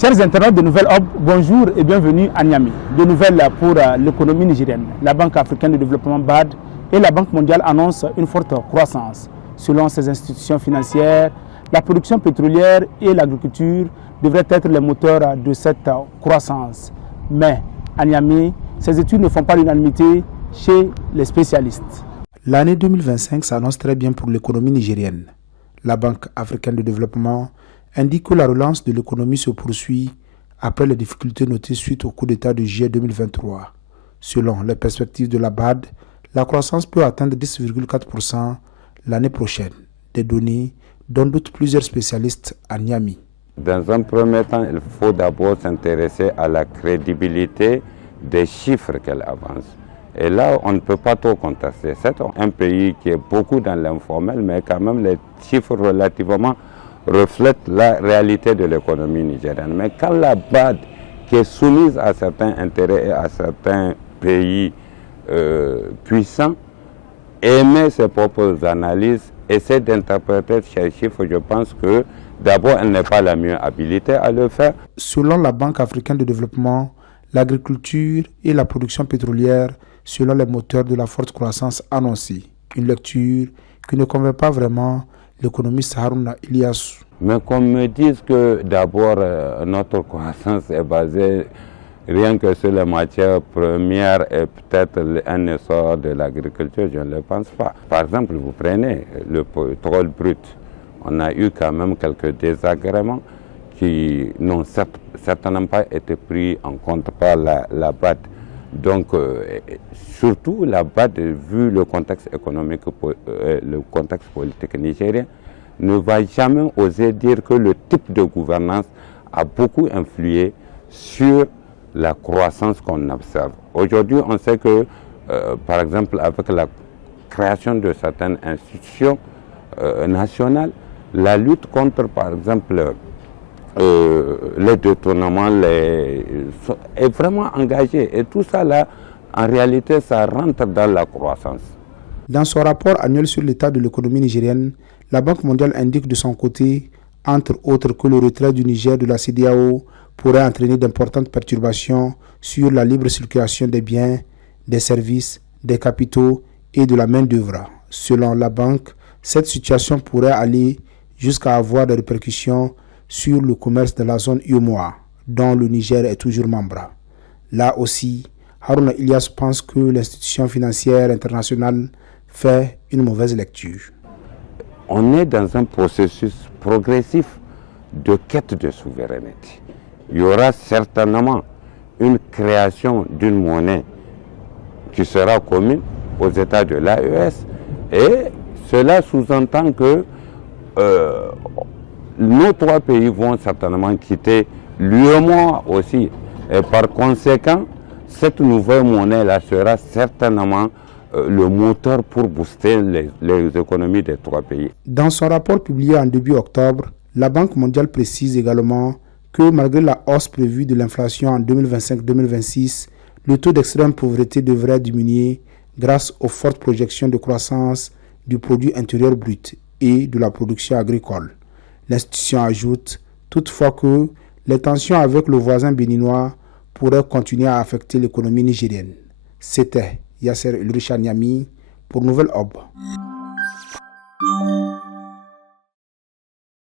Chers internautes de Nouvelle Ob, bonjour et bienvenue à Niamey. De nouvelles pour l'économie nigérienne. La Banque africaine de développement BAD et la Banque mondiale annoncent une forte croissance. Selon ces institutions financières, la production pétrolière et l'agriculture devraient être les moteurs de cette croissance. Mais à Niamey, ces études ne font pas l'unanimité chez les spécialistes. L'année 2025 s'annonce très bien pour l'économie nigérienne. La Banque africaine de développement indique que la relance de l'économie se poursuit après les difficultés notées suite au coup d'État de juillet 2023. Selon les perspectives de la BAD, la croissance peut atteindre 10,4% l'année prochaine. Des données dont doutent plusieurs spécialistes à Niamey. Dans un premier temps, il faut d'abord s'intéresser à la crédibilité des chiffres qu'elle avance. Et là, on ne peut pas trop contester. C'est un pays qui est beaucoup dans l'informel, mais quand même les chiffres relativement reflètent la réalité de l'économie nigérienne. Mais quand la BAD, qui est soumise à certains intérêts et à certains pays puissants, émet ses propres analyses, essaie d'interpréter ces chiffres, je pense que d'abord, elle n'est pas la mieux habilitée à le faire. Selon la Banque africaine de développement, l'agriculture et la production pétrolière selon les moteurs de la forte croissance annoncée. Une lecture qui ne convainc pas vraiment l'économiste Harouna Ilyasu. Mais qu'on me dise que d'abord notre croissance est basée rien que sur les matières premières et peut-être un essor de l'agriculture, je ne le pense pas. Par exemple, vous prenez le pétrole brut. On a eu quand même quelques désagréments qui n'ont certainement pas été pris en compte par la BAD. Donc, surtout la BAD, vu le contexte économique, le contexte politique nigérien, ne va jamais oser dire que le type de gouvernance a beaucoup influé sur la croissance qu'on observe. Aujourd'hui, on sait que, par exemple, avec la création de certaines institutions nationales, la lutte contre, par exemple, les détournements est vraiment engagée. Et tout ça, là, en réalité, ça rentre dans la croissance. Dans son rapport annuel sur l'état de l'économie nigérienne, la Banque mondiale indique de son côté, entre autres, que le retrait du Niger de la CEDEAO pourrait entraîner d'importantes perturbations sur la libre circulation des biens, des services, des capitaux et de la main-d'œuvre. Selon la banque, cette situation pourrait aller jusqu'à avoir des répercussions sur le commerce de la zone UEMOA, dont le Niger est toujours membre. Là aussi, Harouna Ilyasu pense que l'institution financière internationale fait une mauvaise lecture. On est dans un processus progressif de quête de souveraineté. Il y aura certainement une création d'une monnaie qui sera commune aux États de l'AES et cela sous-entend que nos trois pays vont certainement quitter l'UEMOA aussi. Et par conséquent, cette nouvelle monnaie-là sera certainement le moteur pour booster les économies des trois pays. Dans son rapport publié en début octobre, la Banque mondiale précise également que malgré la hausse prévue de l'inflation en 2025-2026, le taux d'extrême pauvreté devrait diminuer grâce aux fortes projections de croissance du produit intérieur brut et de la production agricole. L'institution ajoute toutefois que les tensions avec le voisin béninois pourraient continuer à affecter l'économie nigérienne. C'était Yasser Ulrich Niamey pour Nouvelle Ob.